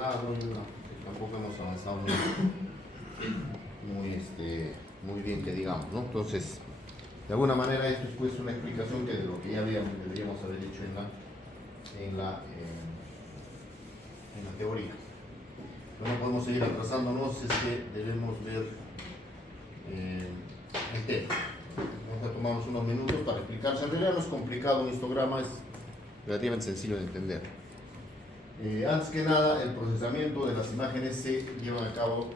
Tampoco hemos avanzado muy bien que digamos, ¿no? Entonces, de alguna manera esto es pues una explicación que de lo que ya deberíamos haber hecho en la teoría. No podemos seguir atrasándonos, es que debemos ver el tema. Vamos a tomarnos unos minutos para explicarse. En realidad no es complicado, un histograma es relativamente sencillo de entender. Antes que nada, el procesamiento de las imágenes se lleva a cabo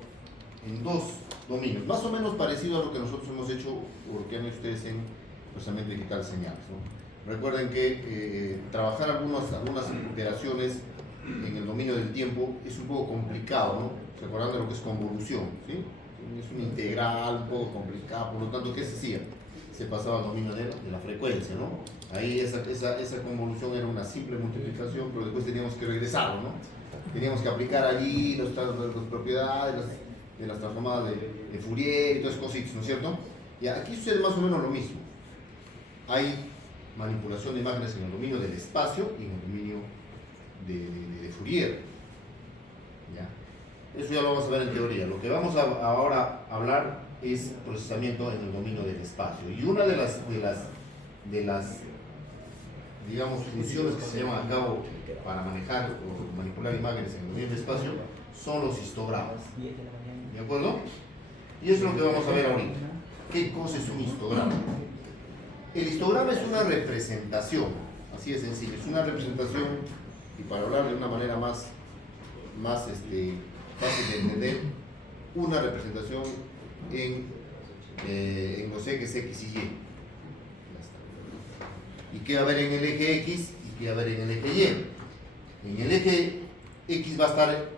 en dos dominios, más o menos parecido a lo que nosotros hemos hecho, o que han hecho ustedes en procesamiento digital de señales, ¿no? Recuerden que trabajar algunas operaciones en el dominio del tiempo es un poco complicado, ¿no? ¿Se acuerdan de lo que es convolución? ¿Sí? Es una integral un poco complicada, por lo tanto, ¿qué se hacía? Se pasaba al dominio de la frecuencia, ¿no? Ahí esa convolución era una simple multiplicación, pero después teníamos que regresarlo, ¿no? Teníamos que aplicar allí las propiedades de las transformadas de Fourier y todas esas cositas, ¿no es cierto? Y aquí sucede más o menos lo mismo. Hay manipulación de imágenes en el dominio del espacio y en el dominio de Fourier. ¿Ya? Eso ya lo vamos a ver en teoría. Lo que vamos ahora a hablar es procesamiento en el dominio del espacio. Y una de las digamos, funciones que se llevan a cabo para manejar o manipular imágenes en el dominio del espacio son los histogramas. ¿De acuerdo? Y eso es lo que vamos a ver ahorita. ¿Qué cosa es un histograma? El histograma es una representación, así de sencillo, es una representación, y para hablar de una manera más fácil de entender, una representación en los ejes X y Y. ¿Y qué va a haber en el eje X y qué va a haber en el eje Y? En el eje X va a estar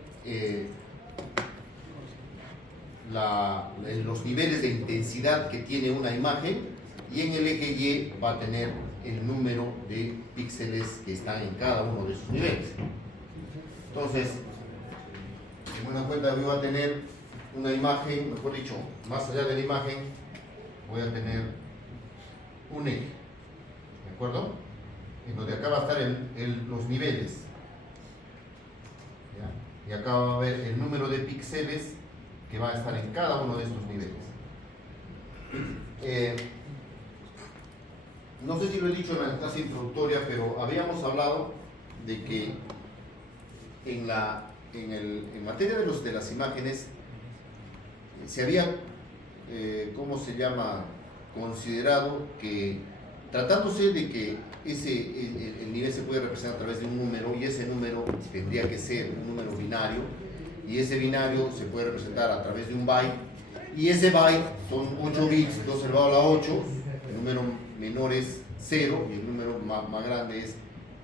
los niveles de intensidad que tiene una imagen, y en el eje Y va a tener el número de píxeles que están en cada uno de esos niveles. Entonces, en buena cuenta yo voy a tener una imagen, mejor dicho, más allá de la imagen, voy a tener un eje. ¿De acuerdo? En donde acá va a estar los niveles. ¿Ya? Y acá va a haber el número de píxeles que va a estar en cada uno de estos niveles. No sé si lo he dicho en la clase introductoria, pero habíamos hablado de que en materia de las imágenes se había, considerado que, tratándose de que el nivel se puede representar a través de un número, y ese número tendría que ser un número binario, y ese binario se puede representar a través de un byte, y ese byte son 8 bits, 2 elevado a la 8, el número menor es 0 y el número más grande es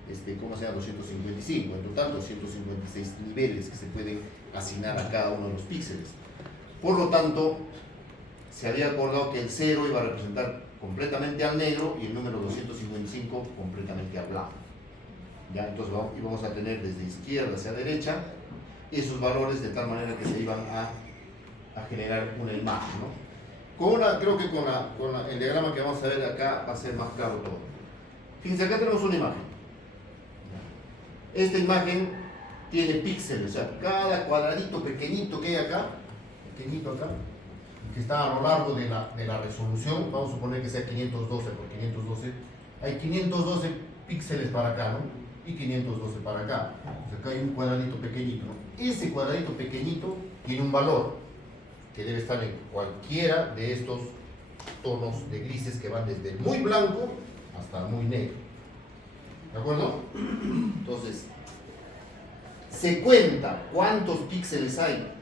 255, en total 256 niveles que se pueden asignar a cada uno de los píxeles. Por lo tanto, se había acordado que el 0 iba a representar completamente al negro y el número 255 completamente al blanco. ¿Ya? Entonces íbamos a tener desde izquierda hacia derecha esos valores, de tal manera que se iban a generar una imagen, ¿no? Creo que con el diagrama que vamos a ver acá va a ser más claro todo. Fíjense, acá tenemos una imagen. Esta imagen tiene píxeles, o sea, cada cuadradito pequeñito que hay acá, que está a lo largo de la resolución, vamos a suponer que sea 512 por 512, hay 512 píxeles para acá, ¿no? Y 512 para acá. O sea, acá hay un cuadradito pequeñito, ¿no? Ese cuadradito pequeñito tiene un valor que debe estar en cualquiera de estos tonos de grises que van desde el muy blanco hasta el muy negro. ¿De acuerdo? Entonces, se cuenta cuántos píxeles hay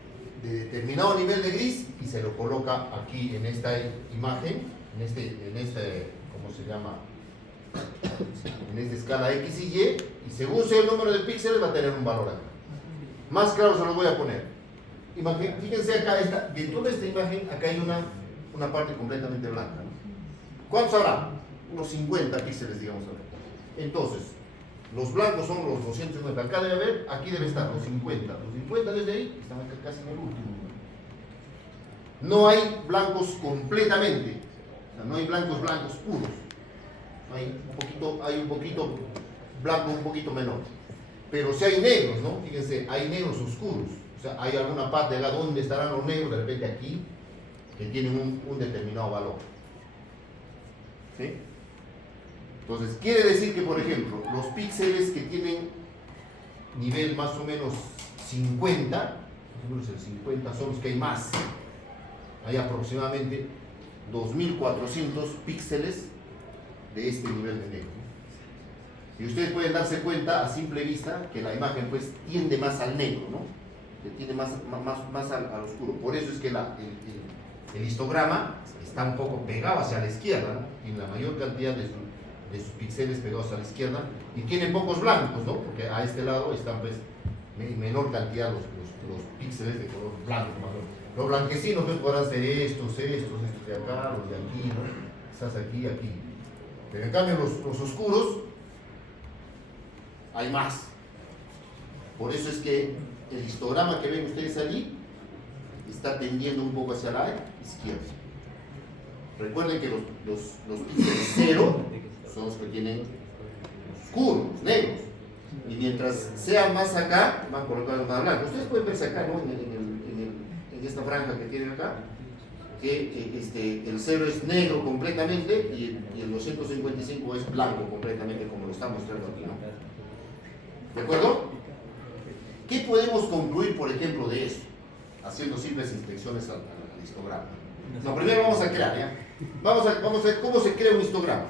de determinado nivel de gris y se lo coloca aquí en esta imagen, ¿cómo se llama? En esta escala X y Y, y según sea el número de píxeles va a tener un valor acá. Más claro se lo voy a poner. Fíjense acá, de toda esta imagen, acá hay una parte completamente blanca, ¿no? ¿Cuántos habrá? Unos 50 píxeles, digamos. Entonces, los blancos son los 250. Acá debe haber, aquí debe estar los 50. Los 50 desde ahí están acá casi en el último. No hay blancos completamente. O sea, no hay blancos puros. Hay un poquito blanco, un poquito menor. Pero si hay negros, ¿no? Fíjense, hay negros oscuros. O sea, hay alguna parte de acá donde estarán los negros, de repente aquí, que tienen un determinado valor. ¿Sí? Entonces, quiere decir que, por ejemplo, los píxeles que tienen nivel más o menos 50, más o menos el 50 son los que hay más. Hay aproximadamente 2400 píxeles de este nivel de negro. Y ustedes pueden darse cuenta a simple vista que la imagen pues tiende más al negro, ¿no? Que tiende más al oscuro. Por eso es que el histograma está un poco pegado hacia la izquierda, ¿no? Tiene la mayor cantidad de sus píxeles pegados a la izquierda y tiene pocos blancos, ¿no? Porque a este lado están pues en menor cantidad los píxeles de color blanco. Los blanquecinos pues podrán ser estos de acá, los de aquí, ¿no? Estás aquí, aquí. Pero en cambio los oscuros hay más. Por eso es que el histograma que ven ustedes allí está tendiendo un poco hacia la izquierda. Recuerden que los píxeles 0 son los que tienen oscuros, negros. Y mientras sean más acá, van colocando más blanco. Ustedes pueden verse acá, ¿no? En esta franja que tienen acá, que el 0 es negro completamente y el 255 es blanco completamente, como lo está mostrando aquí, ¿no? ¿De acuerdo? ¿Qué podemos concluir, por ejemplo, de eso? Haciendo simples inspecciones al histograma. No, primero vamos a crear, ¿ya? Vamos a ver cómo se crea un histograma.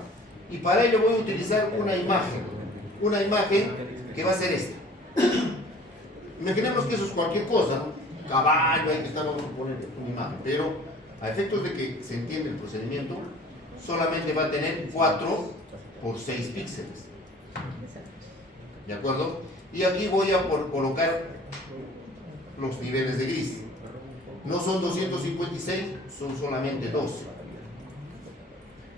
Y para ello voy a utilizar una imagen que va a ser esta. Imaginemos que eso es cualquier cosa, ¿no? Caballo, ahí está, vamos a poner una imagen. Pero a efectos de que se entienda el procedimiento, solamente va a tener 4 por 6 píxeles. ¿De acuerdo? Y aquí voy a colocar los niveles de gris. No son 256, son solamente 12.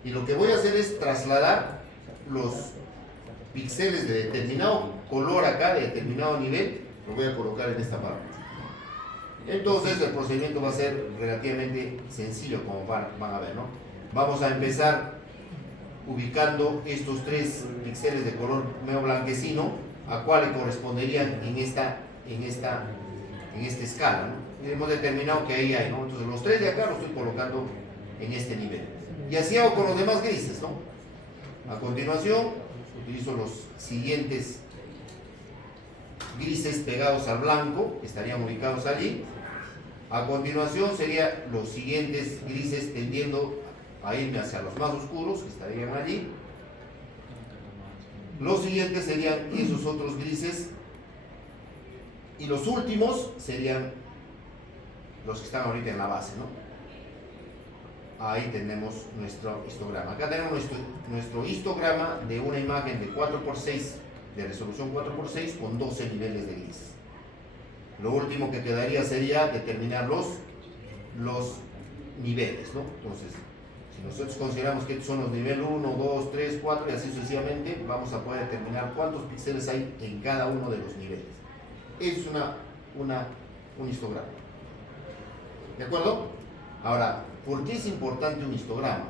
Y lo que voy a hacer es trasladar los píxeles de determinado color acá, de determinado nivel, lo voy a colocar en esta parte. Entonces el procedimiento va a ser relativamente sencillo, como van a ver, ¿no? Vamos a empezar ubicando estos 3 píxeles de color medio blanquecino, a cuál le corresponderían en esta escala, ¿no? Y hemos determinado que ahí hay, ¿no? Entonces los 3 de acá los estoy colocando en este nivel. Y así hago con los demás grises, ¿no? A continuación utilizo los siguientes grises pegados al blanco, que estarían ubicados allí. A continuación serían los siguientes grises tendiendo a irme hacia los más oscuros, que estarían allí. Los siguientes serían esos otros grises. Y los últimos serían los que están ahorita en la base, ¿no? Ahí tenemos nuestro histograma. Acá tenemos nuestro histograma de una imagen de 4x6, de resolución 4x6 con 12 niveles de gris. Lo último que quedaría sería determinar los niveles, ¿no? Entonces, si nosotros consideramos que estos son los niveles 1, 2, 3, 4 y así sucesivamente, vamos a poder determinar cuántos píxeles hay en cada uno de los niveles. Es un histograma. ¿De acuerdo? Ahora, ¿por qué es importante un histograma?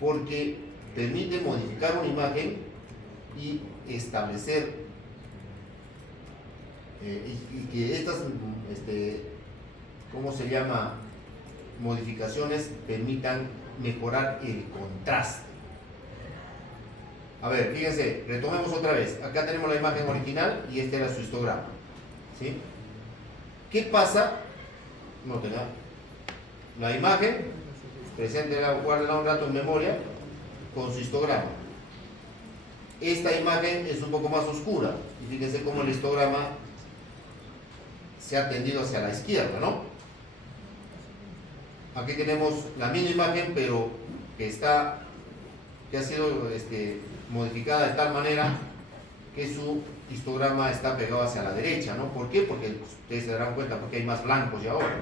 Porque permite modificar una imagen y establecer y que estas ¿cómo se llama? Modificaciones permitan mejorar el contraste. A ver, fíjense, retomemos otra vez. Acá tenemos la imagen original y este era su histograma, ¿sí? ¿Qué pasa? Noten, la imagen, preséntela, guárdela un rato en memoria con su histograma. Esta imagen es un poco más oscura y fíjense cómo el histograma se ha tendido hacia la izquierda, ¿no? Aquí tenemos la misma imagen, pero que ha sido modificada de tal manera que su histograma está pegado hacia la derecha, ¿no? ¿Por qué? Porque ustedes se darán cuenta porque hay más blancos ya ahora.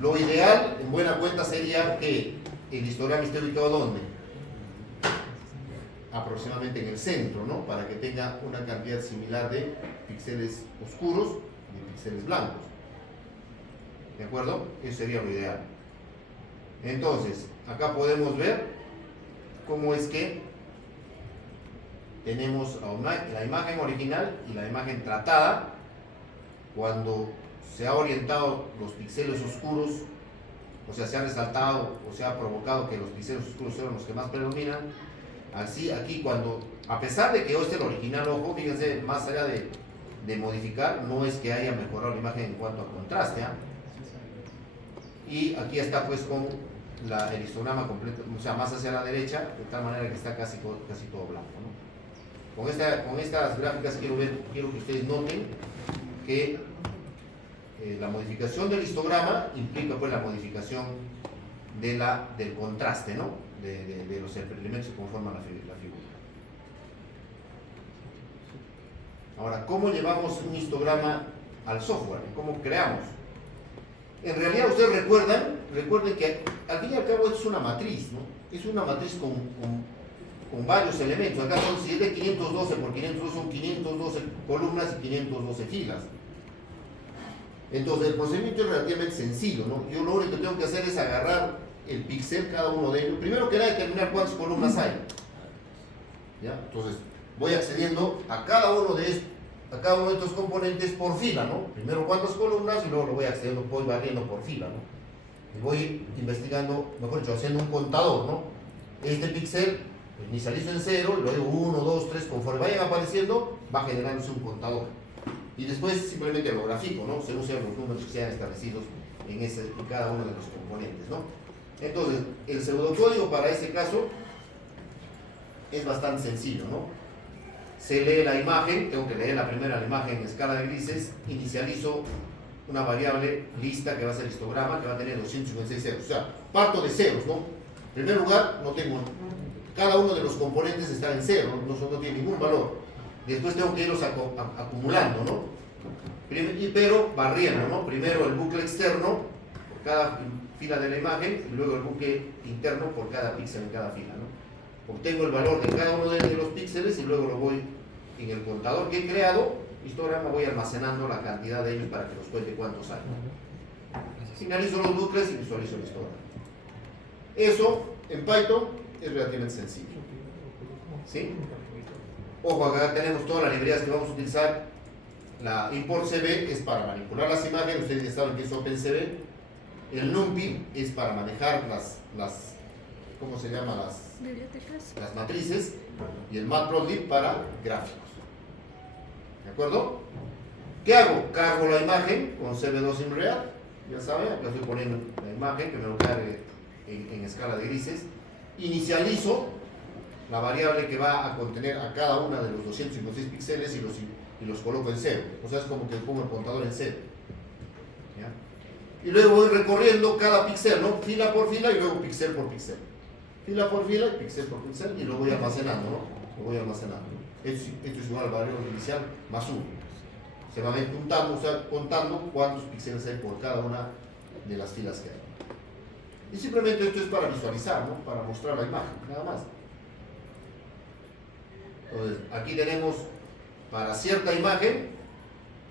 Lo ideal, en buena cuenta, sería que el histograma esté ubicado ¿dónde? Aproximadamente en el centro, ¿no? Para que tenga una cantidad similar de píxeles oscuros y de píxeles blancos. ¿De acuerdo? Eso sería lo ideal. Entonces, acá podemos ver cómo es que tenemos la imagen original y la imagen tratada. Cuando se ha orientado los píxeles oscuros, o sea, se ha resaltado o se ha provocado que los píxeles oscuros sean los que más predominan. Así, aquí cuando, a pesar de que este es el original, ojo, fíjense, más allá de modificar, no es que haya mejorado la imagen en cuanto a contraste, ¿eh? Y aquí está pues con el histograma completo, o sea, más hacia la derecha, de tal manera que está casi todo blanco, ¿no? Con estas gráficas quiero que ustedes noten que la modificación del histograma implica pues la modificación del contraste, ¿no? de los elementos que conforman la figura. Ahora, ¿cómo llevamos un histograma al software? ¿Cómo creamos? En realidad ustedes recuerden que al fin y al cabo es una matriz, ¿no? Es una matriz con varios elementos. Acá son, si es de 512 por 512, son 512 columnas y 512 filas. Entonces el procedimiento es relativamente sencillo, ¿no? Yo lo único que tengo que hacer es agarrar el píxel, cada uno de ellos. Primero que nada, determinar cuántas columnas hay, ¿ya? Entonces voy accediendo a cada uno de estos componentes por fila, ¿no? Primero cuántas columnas y luego lo voy accediendo, voy barriendo por fila, ¿no? Y voy investigando, mejor dicho, haciendo un contador, ¿no? Este píxel inicializo en 0, y luego 1, 2, 3, conforme vayan apareciendo, va generándose un contador. Y después simplemente lo grafico, ¿no? Según sean los números que sean establecidos en cada uno de los componentes, ¿no? Entonces, el pseudocódigo para ese caso es bastante sencillo, ¿no? Se lee la imagen, tengo que leer la primera imagen en escala de grises, inicializo una variable lista que va a ser histograma, que va a tener 256 ceros, o sea, parto de ceros, ¿no? En primer lugar, no tengo, cada uno de los componentes está en cero, no tiene ningún valor. Después tengo que irlos acumulando, ¿no? Pero barriendo, ¿no? Primero el bucle externo por cada fila de la imagen y luego el bucle interno por cada píxel en cada fila, ¿no? Obtengo el valor de cada uno de los píxeles y luego lo voy en el contador que he creado, histograma, voy almacenando la cantidad de ellos para que nos cuente cuántos hay, ¿no? Finalizo los bucles y visualizo el histograma. Eso en Python es relativamente sencillo, ¿sí? Ojo, acá tenemos todas las librerías que vamos a utilizar. La import CB es para manipular las imágenes, ustedes ya saben que es OpenCV. El NumPy es para manejar las ¿cómo se llama? Las matrices. Y el Matplotlib para gráficos. ¿De acuerdo? ¿Qué hago? Cargo la imagen con CB2 in React. Ya saben, acá estoy poniendo la imagen que me lo cargue en escala de grises. Inicializo la variable que va a contener a cada una de los 256 píxeles y los coloco en 0. O sea, es como que pongo el contador en 0. ¿Ya? Y luego voy recorriendo cada píxel, ¿no? Fila por fila y luego píxel por píxel. Fila por fila y píxel por píxel y lo voy almacenando, ¿no? Lo voy almacenando. Esto es igual al valor inicial más 1. Se va a ir juntando, o sea, contando cuántos píxeles hay por cada una de las filas que hay. Y simplemente esto es para visualizar, ¿no? Para mostrar la imagen, nada más. Entonces, aquí tenemos para cierta imagen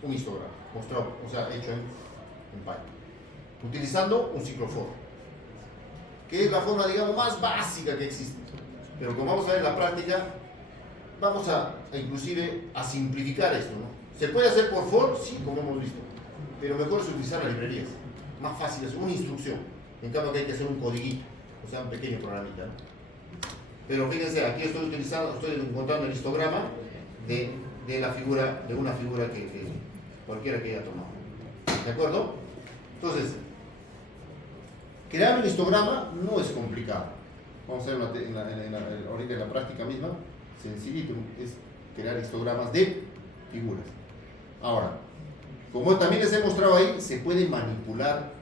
un histograma mostrado, o sea, hecho en Python, utilizando un ciclo for, que es la forma, digamos, más básica que existe. Pero como vamos a ver en la práctica, vamos a inclusive a simplificar esto, ¿no? ¿Se puede hacer por for? Sí, como hemos visto, pero mejor es utilizar las librerías, más fácil, es una instrucción. En cambio que hay que hacer un codiguito, o sea, un pequeño programita, ¿no? Pero fíjense, aquí estoy encontrando el histograma de una figura que cualquiera que haya tomado. ¿De acuerdo? Entonces, crear un histograma no es complicado. Vamos a ver ahorita en la práctica misma, sencillito, es crear histogramas de figuras. Ahora, como también les he mostrado ahí, se puede manipular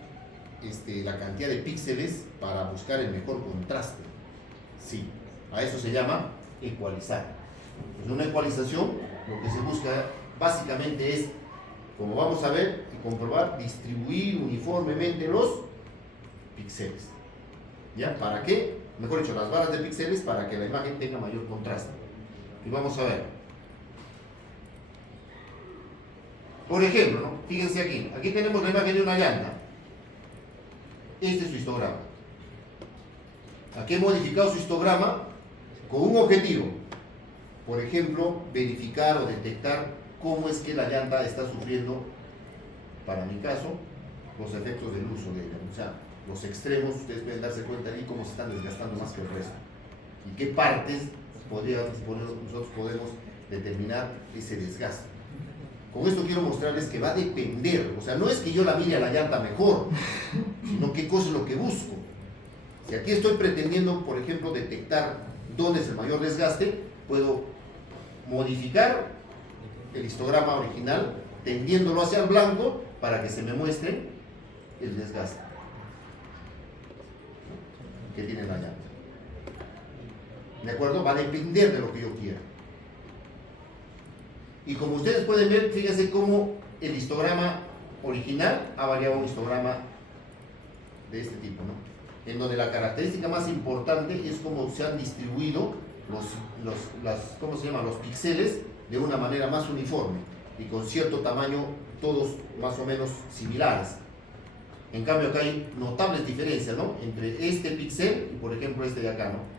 la cantidad de píxeles para buscar el mejor contraste. Sí. A eso se llama ecualizar. En una ecualización, lo que se busca básicamente es, como vamos a ver y comprobar, distribuir uniformemente los píxeles. ¿Ya? ¿Para qué? Mejor dicho, las barras de píxeles para que la imagen tenga mayor contraste. Y vamos a ver. Por ejemplo, ¿no? Fíjense aquí. Aquí tenemos la imagen de una llanta. Este es su histograma. Aquí he modificado su histograma con un objetivo. por ejemplo, verificar o detectar cómo es que la llanta está sufriendo, para mi caso, los efectos del uso de ella. O sea, los extremos, ustedes pueden darse cuenta ahí cómo se están desgastando más que el resto. Y qué partes nosotros podemos determinar ese desgaste. Con esto quiero mostrarles que va a depender, o sea, no es que yo la mire a la llanta mejor, sino qué cosa es lo que busco. Si aquí estoy pretendiendo, por ejemplo, detectar dónde es el mayor desgaste, puedo modificar el histograma original tendiéndolo hacia el blanco para que se me muestre el desgaste que tiene la llanta. ¿De acuerdo? Va a depender de lo que yo quiera. Y como ustedes pueden ver, fíjense cómo el histograma original ha variado a un histograma de este tipo, ¿no? En donde la característica más importante es cómo se han distribuido los píxeles de una manera más uniforme y con cierto tamaño, todos más o menos similares. En cambio acá hay notables diferencias, ¿no? Entre este píxel y por ejemplo este de acá, ¿no?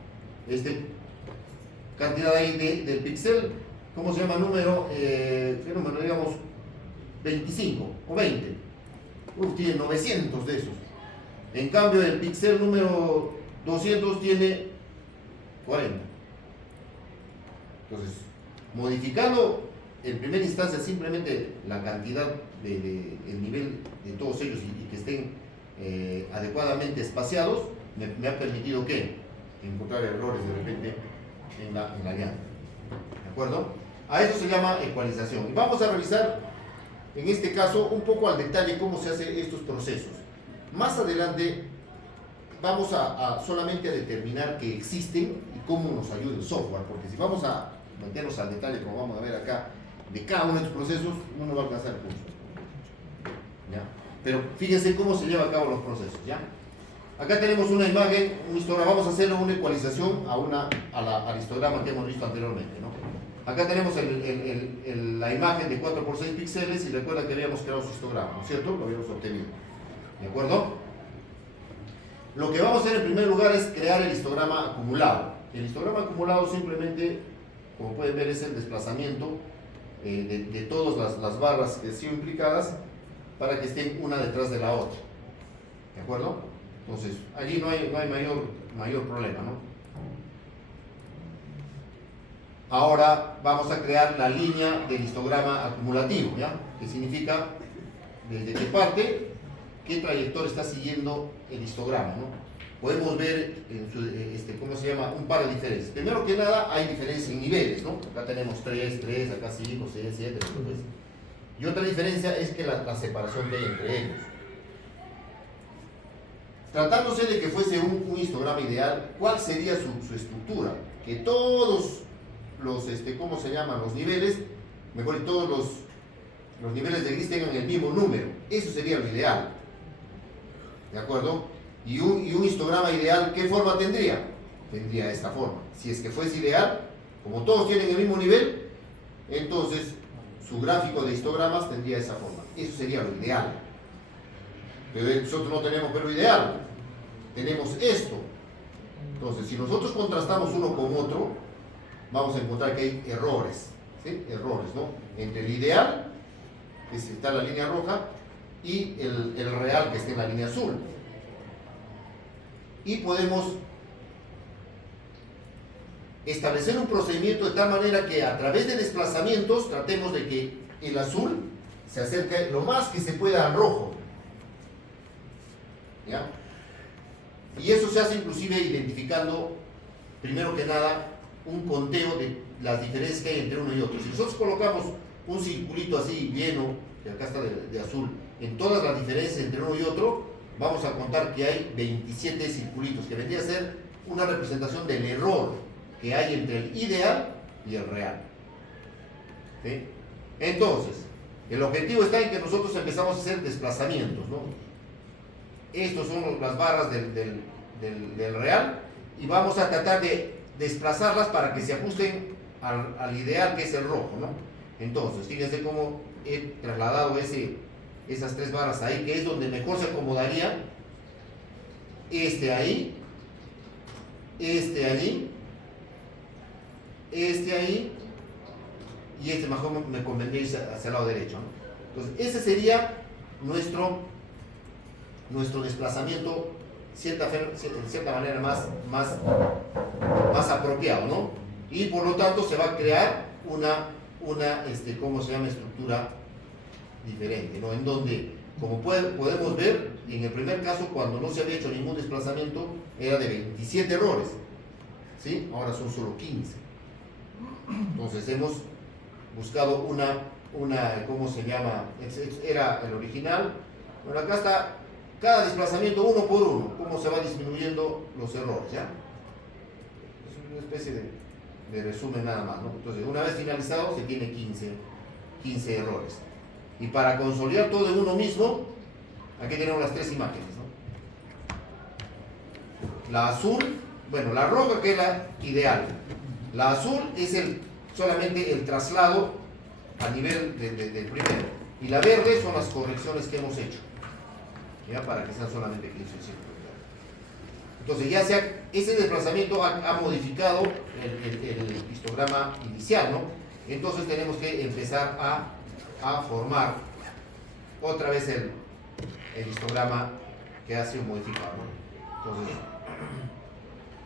Cantidad ahí del píxel, ¿cómo se llama? ¿Qué número? Digamos 25 o 20. Tiene 900 de esos. En cambio el píxel número 200 tiene 40. Entonces, modificando en primera instancia simplemente la cantidad el nivel de todos ellos y que estén adecuadamente espaciados, me ha permitido que encontrar errores de repente en la llanta. ¿De acuerdo? A eso se llama ecualización. Y vamos a revisar en este caso un poco al detalle cómo se hacen estos procesos. Más adelante vamos solamente a determinar que existen y cómo nos ayuda el software, porque si vamos a meternos al detalle, como vamos a ver acá, de cada uno de estos procesos, no nos va a alcanzar el curso. ¿Ya? Pero fíjense cómo se lleva a cabo los procesos. ¿Ya? Acá tenemos una imagen, un histograma, vamos a hacer una ecualización al histograma que hemos visto anteriormente, ¿no? Acá tenemos la imagen de 4×6 píxeles y recuerda que habíamos creado su histograma, ¿no es cierto? Lo habíamos obtenido. ¿De acuerdo? Lo que vamos a hacer en primer lugar es crear el histograma acumulado. El histograma acumulado simplemente, como pueden ver, es el desplazamiento de todas las barras que han sido implicadas para que estén una detrás de la otra. ¿De acuerdo? Entonces, allí no hay mayor problema, ¿no? Ahora vamos a crear la línea del histograma acumulativo, ¿ya? Que significa desde qué parte, qué trayectoria está siguiendo el histograma, ¿no? Podemos ver ¿cómo se llama? Un par de diferencias. Primero que nada, hay diferencia en niveles, ¿no? Acá tenemos 3, acá 5, 6, 7, pues. Y otra diferencia es que la separación que hay entre ellos. Tratándose de que fuese un histograma ideal, ¿cuál sería su estructura? Que todos ¿cómo se llaman? Los niveles, mejor, todos los niveles de gris tengan el mismo número. Eso sería lo ideal. ¿De acuerdo? Y un histograma ideal, ¿qué forma tendría? Tendría esta forma. Si es que fuese ideal, como todos tienen el mismo nivel, entonces su gráfico de histogramas tendría esa forma. Eso sería lo ideal. Pero nosotros no tenemos lo ideal. Tenemos esto. Entonces, si nosotros contrastamos uno con otro, vamos a encontrar que hay errores. ¿Sí? Errores, ¿no? Entre el ideal, que está en la línea roja, y el real, que está en la línea azul. Y podemos establecer un procedimiento de tal manera que a través de desplazamientos tratemos de que el azul se acerque lo más que se pueda al rojo. ¿Ya? Y eso se hace inclusive identificando, primero que nada, un conteo de las diferencias que hay entre uno y otro. Si nosotros colocamos un circulito así lleno, que acá está de azul, en todas las diferencias entre uno y otro, vamos a contar que hay 27 circulitos, que vendría a ser una representación del error que hay entre el ideal y el real. ¿Sí? Entonces, el objetivo está en que nosotros empezamos a hacer desplazamientos, ¿no? Estos son las barras del real y vamos a tratar de desplazarlas para que se ajusten al ideal, que es el rojo, ¿no? Entonces, fíjense cómo he trasladado esas tres barras ahí, que es donde mejor se acomodaría ahí, ahí, y este mejor me convendría irse hacia el lado derecho, ¿no? Entonces, ese sería nuestro desplazamiento en cierta manera más apropiado, ¿no? Y por lo tanto se va a crear una ¿cómo se llama? Estructura diferente, ¿no? En donde, como podemos ver, en el primer caso, cuando no se había hecho ningún desplazamiento, era de 27 errores, ¿sí? Ahora son solo 15. Entonces hemos buscado ¿cómo se llama? Era el original. Bueno, acá está cada desplazamiento uno por uno, cómo se va disminuyendo los errores, ¿ya? Es una especie de resumen nada más, ¿no? Entonces, una vez finalizado, se tiene 15 errores. Y para consolidar todo en uno mismo, aquí tenemos las tres imágenes, ¿no? La azul, bueno, la roja, que es la ideal. La azul es solamente el traslado a nivel del primero. Y la verde son las correcciones que hemos hecho, ¿ya? Para que sean solamente 15 círculos. Entonces, ese desplazamiento ha modificado el histograma inicial, ¿no? Entonces tenemos que empezar a formar otra vez el histograma que ha sido modificado, ¿no? Entonces,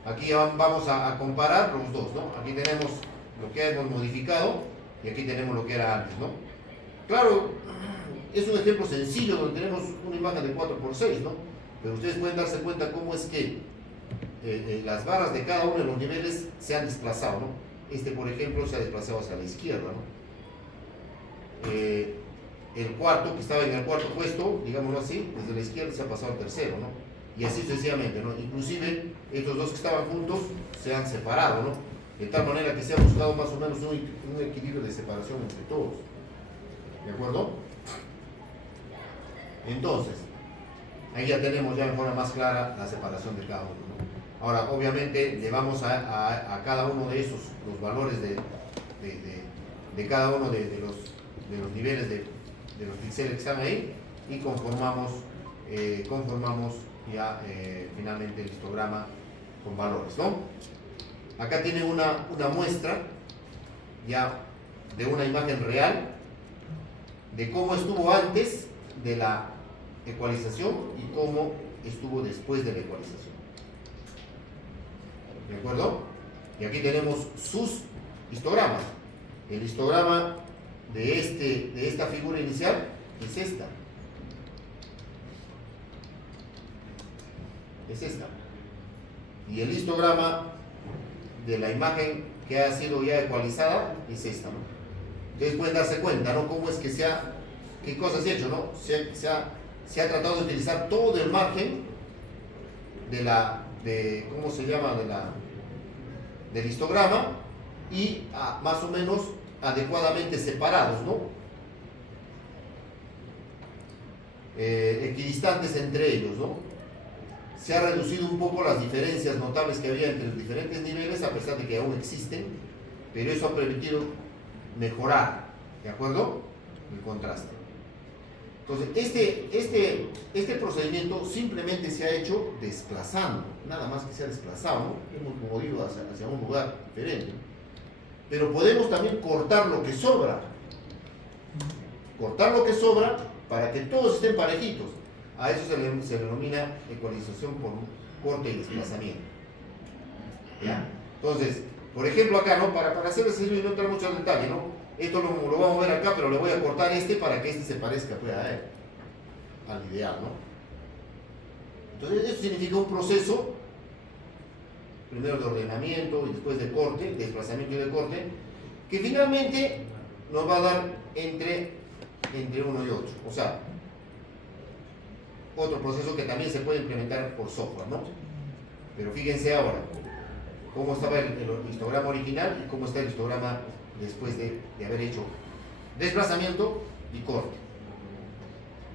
aquí vamos a comparar los dos, ¿no? Aquí tenemos lo que hemos modificado y aquí tenemos lo que era antes, ¿no? Claro, es un ejemplo sencillo donde tenemos una imagen de 4×6, ¿no? Pero ustedes pueden darse cuenta cómo es que las barras de cada uno de los niveles se han desplazado, ¿no? Por ejemplo, se ha desplazado hacia la izquierda, ¿no? El cuarto, que estaba en el cuarto puesto, digámoslo así, desde la izquierda se ha pasado al tercero, ¿no? Y así sucesivamente, ¿no? Inclusive, estos dos que estaban juntos se han separado, ¿no? De tal manera que se ha buscado más o menos un equilibrio de separación entre todos. ¿De acuerdo? Entonces, ahí ya tenemos ya en forma más clara la separación de cada uno, ¿no? Ahora, obviamente, le vamos a cada uno de esos, los valores de cada uno de los niveles de los píxeles que están ahí, y conformamos ya finalmente el histograma con valores, ¿no? Acá tienen una muestra ya de una imagen real de cómo estuvo antes de la ecualización y cómo estuvo después de la ecualización. ¿De acuerdo? Y aquí tenemos sus histogramas. El histograma de esta figura inicial es esta. Es esta. Y el histograma de la imagen que ha sido ya ecualizada es esta, ¿no? Ustedes pueden darse cuenta, ¿no? Cómo es que qué cosas se ha hecho, ¿no? Se ha tratado de utilizar todo el margen ¿cómo se llama? Del histograma, y más o menos adecuadamente separados, ¿no? Equidistantes entre ellos, ¿no? Se ha reducido un poco las diferencias notables que había entre los diferentes niveles, a pesar de que aún existen, pero eso ha permitido mejorar, ¿de acuerdo? El contraste. Entonces, este procedimiento simplemente se ha hecho desplazando, nada más que se ha desplazado, ¿no? Hemos movido hacia un lugar diferente. Pero podemos también cortar lo que sobra. Cortar lo que sobra para que todos estén parejitos. A eso se denomina ecualización por corte y desplazamiento. ¿Ya? Entonces, por ejemplo acá, ¿no? Para hacerles eso y no entrar mucho en detalle, ¿no? Esto lo vamos a ver acá, pero le voy a cortar para que se parezca pues, al ideal, ¿no? Entonces, esto significa un proceso, primero de ordenamiento y después de corte, desplazamiento y de corte, que finalmente nos va a dar entre uno y otro. O sea, otro proceso que también se puede implementar por software, ¿no? Pero fíjense ahora cómo estaba el histograma original y cómo está el histograma después de haber hecho desplazamiento y corte.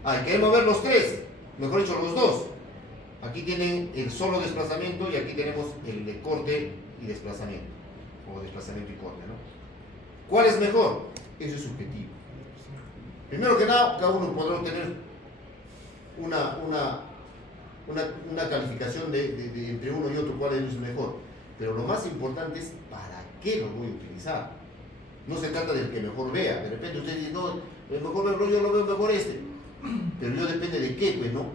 Y queremos ver los tres, mejor dicho los dos. Aquí tienen el solo desplazamiento y aquí tenemos el de corte y desplazamiento, o desplazamiento y corte, ¿no? ¿Cuál es mejor? Eso es subjetivo. Primero que nada, cada uno podrá tener una calificación de entre uno y otro, cuál es mejor. Pero lo más importante es para qué lo voy a utilizar. No se trata del que mejor vea. De repente usted dice, no, el mejor veo, yo lo veo mejor este. Pero yo depende de qué, pues, ¿no?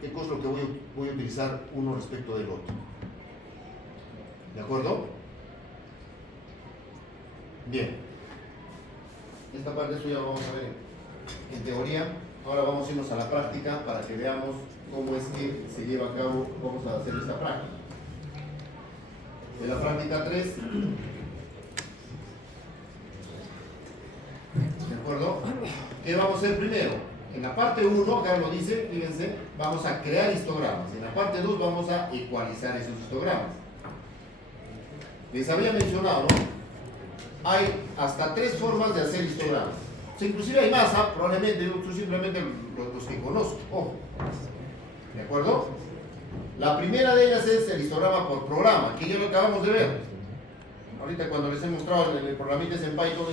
¿Qué cosa es lo que voy a utilizar uno respecto del otro? ¿De acuerdo? Bien. Esta parte de eso ya lo vamos a ver en teoría. Ahora vamos a irnos a la práctica para que veamos cómo es que se lleva a cabo, vamos a hacer esta práctica. En la práctica 3, ¿de acuerdo? ¿Qué vamos a hacer primero? En la parte 1, acá lo dice, fíjense, vamos a crear histogramas. En la parte 2 vamos a ecualizar esos histogramas. Les había mencionado, ¿no? Hay hasta 3 formas de hacer histogramas. O sea, inclusive hay más, probablemente, yo simplemente los que conozco. Ojo. ¿De acuerdo? La primera de ellas es el histograma por programa, que ya lo acabamos de ver. Ahorita cuando les he mostrado el programita en Python,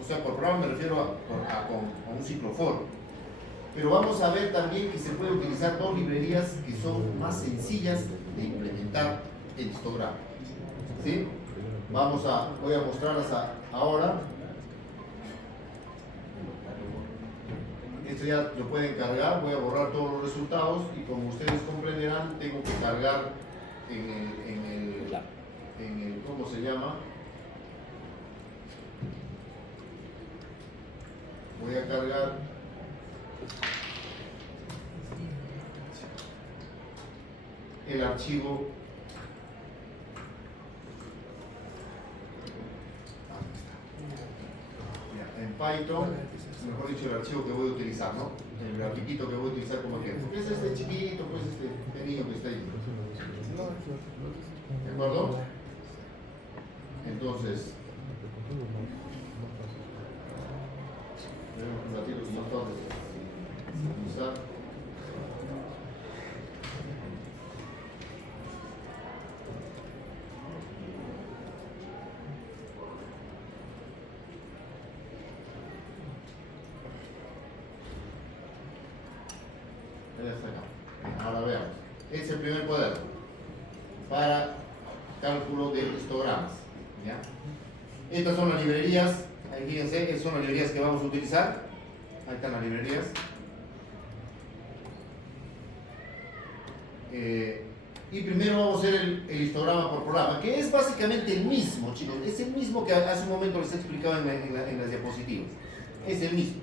o sea, por programa me refiero a un ciclo for. Pero vamos a ver también que se puede utilizar 2 librerías que son más sencillas de implementar el histograma. ¿Sí? Voy a mostrarlas ahora. Esto ya lo pueden cargar, voy a borrar todos los resultados y como ustedes comprenderán, tengo que cargar en el ¿cómo se llama? Voy a cargar el archivo en Python, mejor dicho el archivo que voy a utilizar, ¿no? El grafiquito que voy a utilizar como ejemplo. Es este chiquito, pues este pequeño que está ahí. ¿De acuerdo? Entonces, un ratito que no toques. Usar. Ahora veamos. Este es el primer cuaderno para cálculo de histogramas. ¿Ya? Estas son las librerías. Ahí fíjense, estas son las librerías que vamos a utilizar. Ahí están las librerías. Y primero vamos a hacer el histograma por programa, que es básicamente el mismo, chicos. Es el mismo que hace un momento les he explicado en las diapositivas. Es el mismo.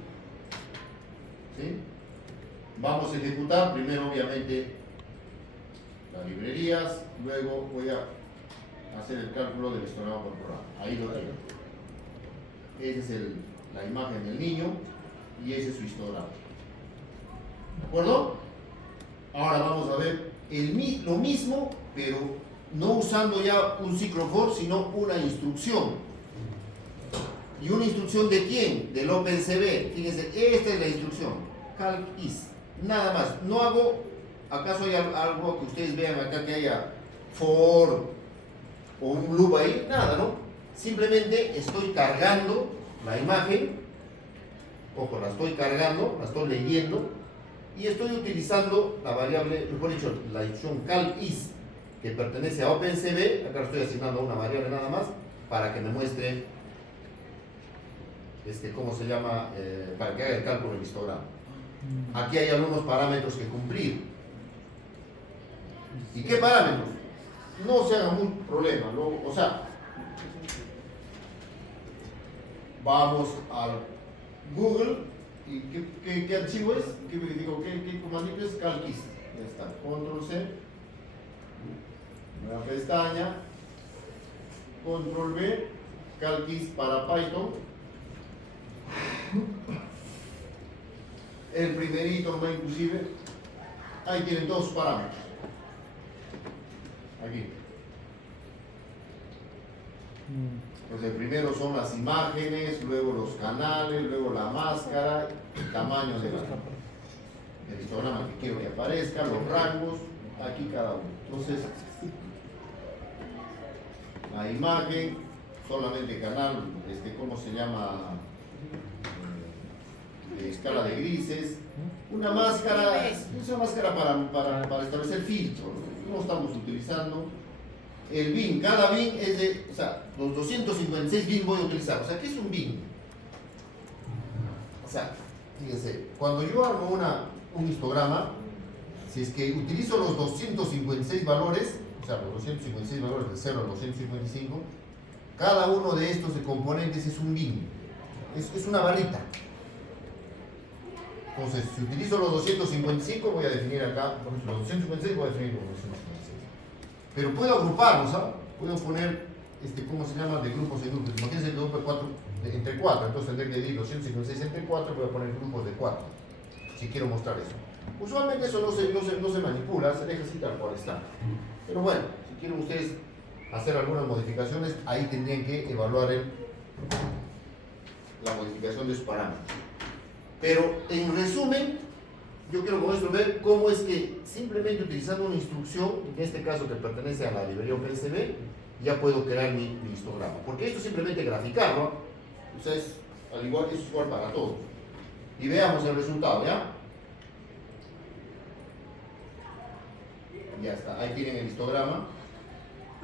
¿Sí? Vamos a ejecutar primero, obviamente, las librerías, luego voy a hacer el cálculo del histograma por programa. Ahí lo tengo. Esa es la imagen del niño y ese es su histograma. ¿De acuerdo? Ahora vamos a ver lo mismo, pero no usando ya un ciclo for, sino una instrucción. ¿Y una instrucción de quién? Del OpenCV. Fíjense, esta es la instrucción. Calc is. Nada más. No hago, ¿acaso hay algo que ustedes vean acá que haya for o un loop ahí? Nada, ¿no? Simplemente estoy cargando la imagen. Ojo, la estoy cargando, la estoy leyendo. Y estoy utilizando la variable, mejor dicho, la instrucción calc_is, que pertenece a OpenCV. Acá estoy asignando una variable nada más para que me muestre ¿cómo se llama? Para que haga el cálculo del histograma. Aquí hay algunos parámetros que cumplir. ¿Y qué parámetros? No se haga mucho problema, ¿no? O sea, vamos al Google. ¿Y qué archivo es? ¿Qué comandito es? Calc_is. Ya está. Control C. Nueva pestaña. Control V. Calc_is para Python. El primerito, ¿no? Inclusive. Ahí tienen todos sus parámetros. Aquí. Pues el primero son las imágenes, luego los canales, luego la máscara, el tamaño del histograma que quiero que aparezca, los rangos, aquí cada uno. Entonces, la imagen, solamente canal, ¿cómo se llama? De escala de grises. Una máscara, es una máscara para establecer filtros. No estamos utilizando. el bin, cada bin es de, o sea, los 256 bin voy a utilizar. O sea, ¿qué es un bin? O sea, fíjense, cuando yo armo un histograma, si es que utilizo los 256 valores, o sea, los 256 valores de 0 al 255, cada uno de estos de componentes es un bin, es una barrita. Entonces, si utilizo los 255, voy a definir acá, por ejemplo, los 256 voy a definir los 256. Pero puedo agruparlos, ¿sabes? Puedo poner, ¿cómo se llama? De grupos en grupos. Imagínense que grupo entre 4, entonces tendré que dividir 256 entre 4, voy a poner grupos de 4, si quiero mostrar eso. Usualmente eso no se manipula, se deja así tal cual está. Pero bueno, si quieren ustedes hacer algunas modificaciones, ahí tendrían que evaluar la modificación de sus parámetros. Pero en resumen, yo quiero con esto ver cómo es que simplemente utilizando una instrucción, en este caso que pertenece a la librería OpenCV, ya puedo crear mi histograma. Porque esto es simplemente graficarlo, o sea, es igual para todos. Y veamos el resultado, ¿ya? Ya está, ahí tienen el histograma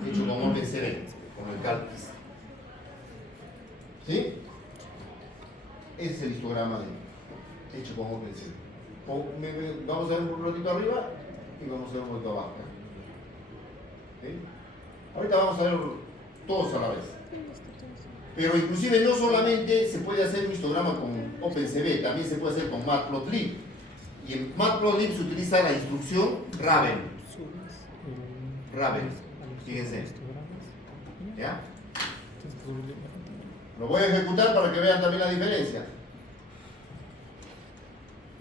hecho con OpenCV, con el CalcIS. ¿Sí? Ese es el histograma hecho con OpenCV. Vamos a ver un ratito arriba y vamos a ver un poquito abajo. ¿Sí? Ahorita vamos a ver todos a la vez. Pero inclusive no solamente se puede hacer un histograma con OpenCV, también se puede hacer con Matplotlib. Y en Matplotlib se utiliza la instrucción Raven. Raven, fíjense. ¿Ya? Lo voy a ejecutar para que vean también la diferencia.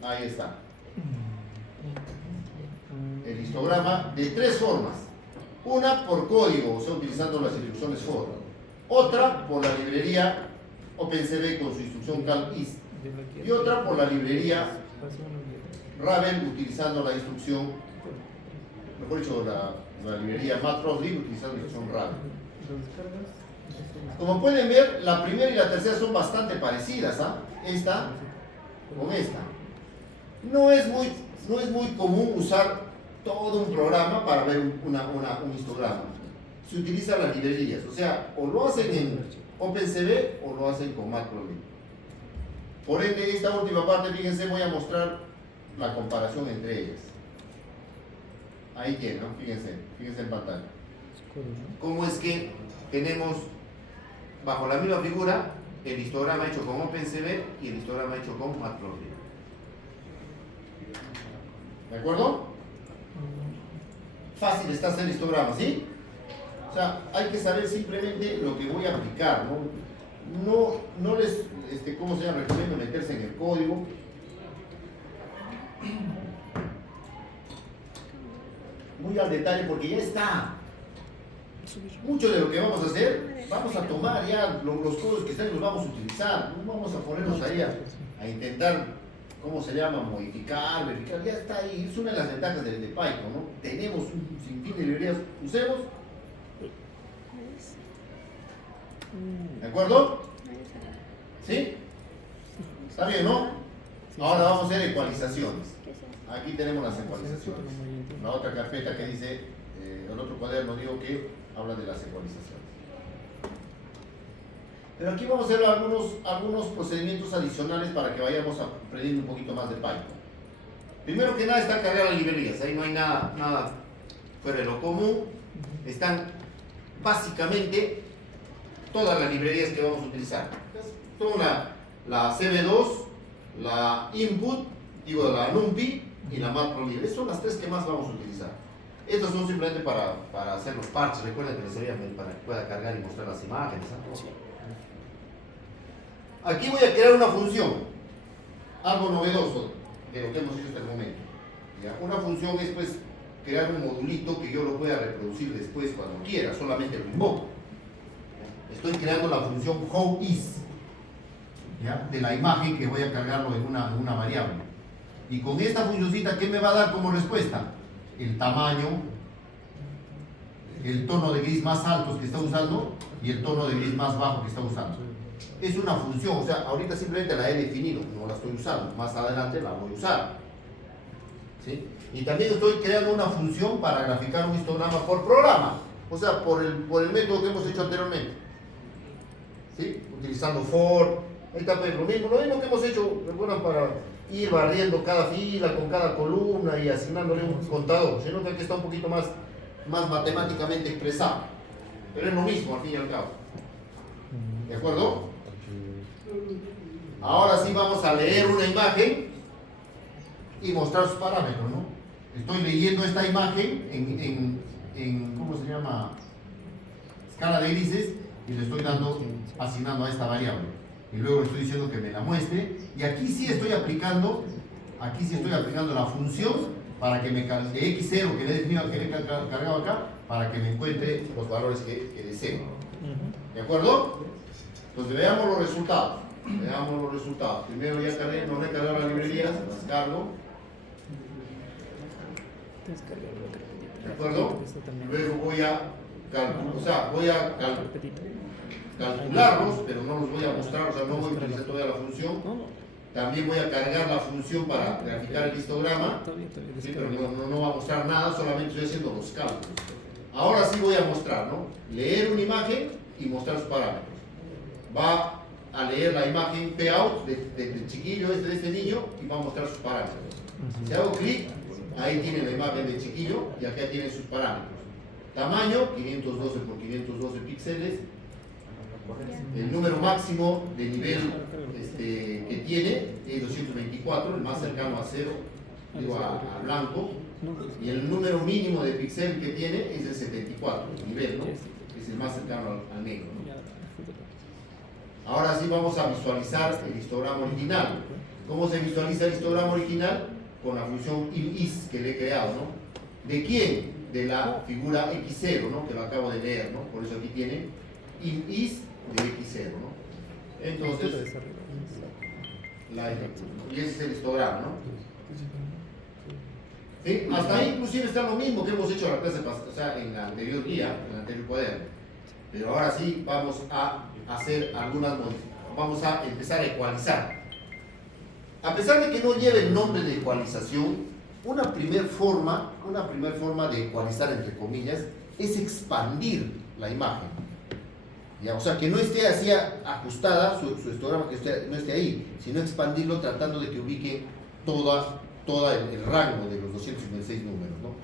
Ahí está. El histograma de 3 formas. Una por código, o sea, utilizando las instrucciones for. Otra por la librería OpenCV con su instrucción CalcIS. Y otra por la librería Raven utilizando la instrucción, mejor dicho, la librería Matplotlib utilizando la instrucción Raven. Como pueden ver, la primera y la tercera son bastante parecidas, ¿ah? Esta con esta. No es muy común usar todo un programa para ver un histograma. Se utilizan las librerías, o sea, o lo hacen en OpenCV o lo hacen con Matplotlib. Por ende, esta última parte, fíjense, voy a mostrar la comparación entre ellas. Ahí tienen, ¿no? Fíjense en pantalla. Cómo es que tenemos bajo la misma figura el histograma hecho con OpenCV y el histograma hecho con Matplotlib. ¿De acuerdo? Fácil está hacer histograma, ¿sí? O sea, hay que saber simplemente lo que voy a aplicar, ¿no? No les, ¿cómo se llama? Recomiendo meterse en el código. Muy al detalle porque ya está. Mucho de lo que vamos a hacer, vamos a tomar ya los códigos que están y los vamos a utilizar. No vamos a ponernos ahí a intentar, ¿cómo se llama? Modificar, verificar. Ya está ahí. Es una de las ventajas de Python, ¿no? Tenemos un sinfín de librerías. Usemos. ¿De acuerdo? ¿Sí? ¿Está bien, no? Ahora vamos a hacer ecualizaciones. Aquí tenemos las ecualizaciones. La otra carpeta que dice, el otro cuaderno digo que habla de las ecualizaciones. Pero aquí vamos a hacer algunos procedimientos adicionales para que vayamos aprendiendo un poquito más de Python. Primero que nada está cargar las librerías. Ahí no hay nada fuera de lo común. Están básicamente todas las librerías que vamos a utilizar. Son la CB2, la Input, la NumPy y la Matplotlib. Estas son las 3 que más vamos a utilizar. Estos son simplemente para hacer los parches. Recuerden que les servían para que pueda cargar y mostrar las imágenes. Aquí voy a crear una función, algo novedoso de lo que hemos hecho hasta el momento. ¿Ya? Una función es pues crear un modulito que yo lo pueda reproducir después cuando quiera, solamente lo invoco. Estoy creando la función howIs, ¿ya? De la imagen que voy a cargarlo en una variable. Y con esta funcioncita, ¿qué me va a dar como respuesta? El tamaño, el tono de gris más altos que está usando y el tono de gris más bajo que está usando. Es una función, o sea, ahorita simplemente la he definido, no la estoy usando, más adelante la voy a usar. ¿Sí? Y también estoy creando una función para graficar un histograma por programa. O sea, por el método que hemos hecho anteriormente. ¿Sí? Utilizando for. Ahí está, pues, lo mismo que hemos hecho, recuerdan, para ir barriendo cada fila con cada columna y asignándole un contador. Se nota que está un poquito más matemáticamente expresado. Pero es lo mismo al fin y al cabo. ¿De acuerdo? Ahora sí vamos a leer una imagen y mostrar sus parámetros, ¿no? Estoy leyendo esta imagen en ¿cómo se llama? Escala de grises, y le estoy asignando a esta variable. Y luego le estoy diciendo que me la muestre. Y aquí sí estoy aplicando la función para que me de x0 que le he cargado acá, para que me encuentre los valores que deseo. ¿De acuerdo? Entonces veamos los resultados. Primero ya cargué, no he cargado las librerías, las cargo. ¿De acuerdo? Luego voy a calcularlos, pero no los voy a mostrar, o sea, no voy a utilizar todavía la función. También voy a cargar la función para graficar el histograma, ¿sí? Pero no va a mostrar nada, solamente estoy haciendo los cálculos. Ahora sí voy a mostrar, ¿no? Leer una imagen y mostrar sus parámetros. Va a leer la imagen payout del chiquillo, de este niño, y va a mostrar sus parámetros. Si hago clic, ahí tienen la imagen del chiquillo y acá tienen sus parámetros. Tamaño, 512 por 512 píxeles. El número máximo de nivel que tiene es 224, el más cercano a 0, digo a blanco. Y el número mínimo de píxel que tiene es el 74, el nivel, ¿no? Es el más cercano al negro, ¿no? Ahora sí vamos a visualizar el histograma original. ¿Cómo se visualiza el histograma original? Con la función is que le he creado, ¿no? ¿De quién? De la figura x0, ¿no? Que lo acabo de leer, ¿no? Por eso aquí tiene is de x0, ¿no? Entonces, y ese es el histograma, ¿no? ¿Sí? Hasta ahí inclusive está lo mismo que hemos hecho en la clase pasada, o sea, en la anterior guía, en el anterior cuaderno. Pero ahora sí vamos a hacer algunas modificaciones. Vamos a empezar a ecualizar. A pesar de que no lleve el nombre de ecualización, una primer forma de ecualizar, entre comillas, es expandir la imagen. ¿Ya? O sea, que no esté así ajustada su histograma, que no esté ahí, sino expandirlo tratando de que ubique todo el rango de los 256 números, ¿no?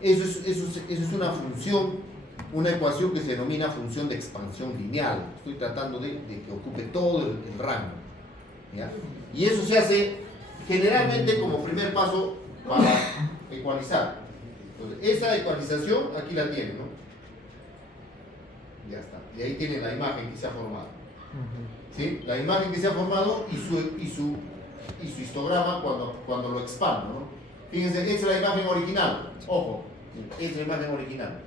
Eso es una función, una ecuación que se denomina función de expansión lineal. Estoy tratando de que ocupe todo el rango, ¿ya? Y eso se hace generalmente como primer paso para ecualizar. Entonces, esa ecualización aquí la tienen, ¿no? Ya está. Y ahí tienen la imagen que se ha formado. ¿Sí? La imagen que se ha formado y su histograma cuando lo expando, ¿no? Fíjense, esta es la imagen original. Ojo, esta es la imagen original.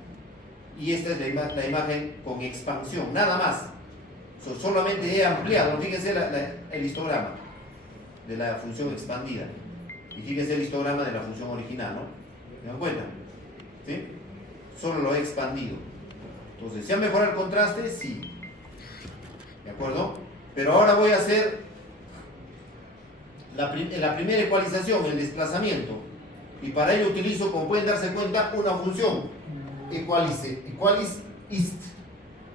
Y esta es la imagen con expansión, nada más. Solamente he ampliado, fíjense el histograma de la función expandida. Y fíjense el histograma de la función original, ¿no? ¿Se dan cuenta? ¿Sí? Solo lo he expandido. Entonces, ¿se ha mejorado el contraste? Sí. ¿De acuerdo? Pero ahora voy a hacer la primera ecualización, el desplazamiento. Y para ello utilizo, como pueden darse cuenta, una función. Equalice ist.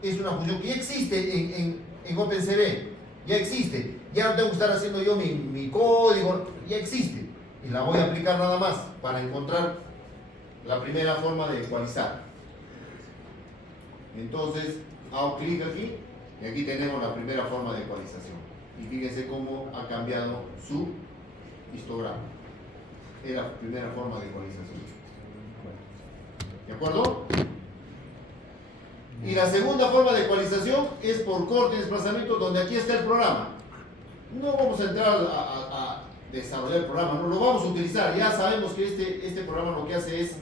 Es una función que ya existe en OpenCV. Ya existe. Ya no tengo que estar haciendo yo mi código. Ya existe. Y la voy a aplicar nada más para encontrar la primera forma de ecualizar. Entonces, hago clic aquí y aquí tenemos la primera forma de ecualización. Y fíjense cómo ha cambiado su histograma. Es la primera forma de ecualización. ¿De acuerdo? Y la segunda forma de ecualización es por corte y desplazamiento, donde aquí está el programa. No vamos a entrar a desarrollar el programa, no lo vamos a utilizar. Ya sabemos que este programa lo que hace es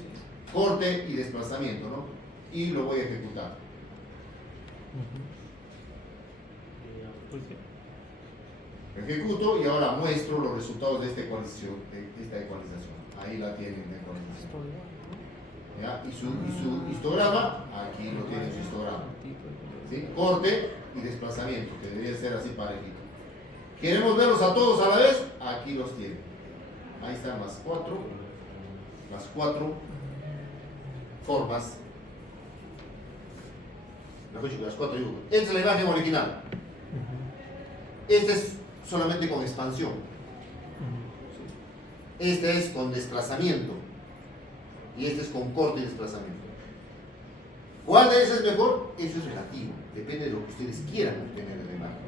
corte y desplazamiento, ¿no? Y lo voy a ejecutar. Ejecuto y ahora muestro los resultados de esta ecualización. Ahí la tienen, la ecualización. ¿Ya? Y su histograma, aquí lo tiene su histograma. ¿Sí? Corte y desplazamiento, que debería ser así parejito. ¿Queremos verlos a todos a la vez? Aquí los tienen. Ahí están las cuatro formas mejor dicho, las 4 y 1. Esta es la imagen original. Este es solamente con expansión. Este es con desplazamiento. Y este es con corte y desplazamiento. ¿Cuál de esas es mejor? Eso es relativo. Depende de lo que ustedes quieran obtener de la imagen.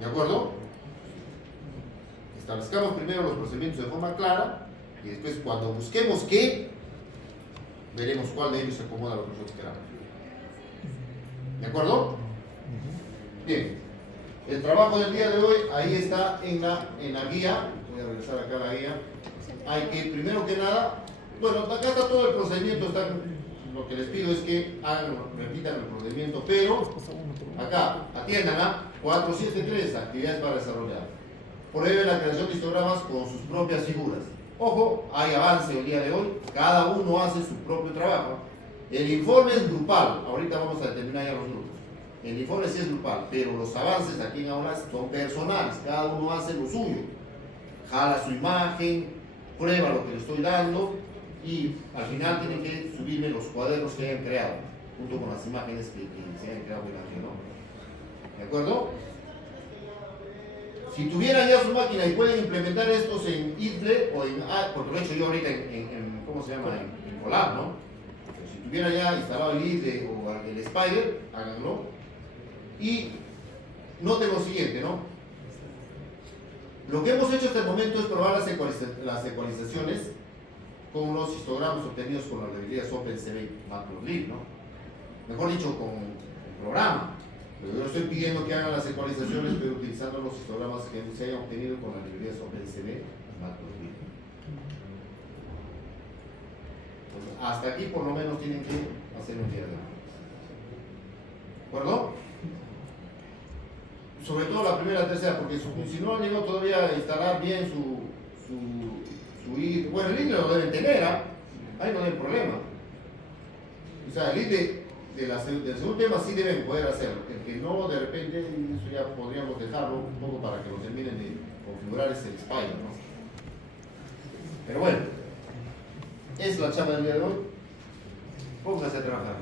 ¿De acuerdo? Establezcamos primero los procedimientos de forma clara y después cuando busquemos qué, veremos cuál de ellos se acomoda a lo que nosotros queramos. ¿De acuerdo? Bien. El trabajo del día de hoy, ahí está en la guía. Voy a regresar acá a la guía. Hay que, primero que nada, bueno, acá está todo el procedimiento. Lo que les pido es que repitan el procedimiento, pero acá, atiendan 473, actividades para desarrollar. Prohíbe la creación de histogramas con sus propias figuras. Ojo, hay avance el día de hoy, cada uno hace su propio trabajo. El informe es grupal, ahorita vamos a determinar ya los grupos. El informe sí es grupal, pero los avances aquí en aulas son personales, cada uno hace lo suyo. Jala su imagen, prueba lo que le estoy dando y al final tienen que subirme los cuadernos que hayan creado, junto con las imágenes que se hayan creado, me imagino. ¿De acuerdo? Si tuvieran ya su máquina y pueden implementar estos en IDLE o en, porque lo he hecho yo ahorita en ¿cómo se llama? En Colab, ¿no? Si tuvieran ya instalado el IDLE o el Spider, háganlo. Y noten lo siguiente, ¿no? Lo que hemos hecho hasta el momento es probar las ecualizaciones con los histogramas obtenidos con las librerías OpenCV y Matplotlib, ¿no? Mejor dicho, con el programa. Pero yo estoy pidiendo que hagan las ecualizaciones, pero utilizando los histogramas que se hayan obtenido con las librerías OpenCV y Matplotlib. Entonces, hasta aquí por lo menos tienen que hacer un diagrama. ¿De acuerdo? Sobre todo la primera y la tercera, porque si no han llegado todavía a instalar bien su IDE, bueno, el IDE lo deben tener, ahí no hay problema. O sea, el IDE del segundo tema sí deben poder hacerlo. El que no, de repente, eso ya podríamos dejarlo un poco para que lo terminen de configurar ese Spider, ¿no? Pero bueno, es la chamba del día de hoy. Pónganse a trabajar.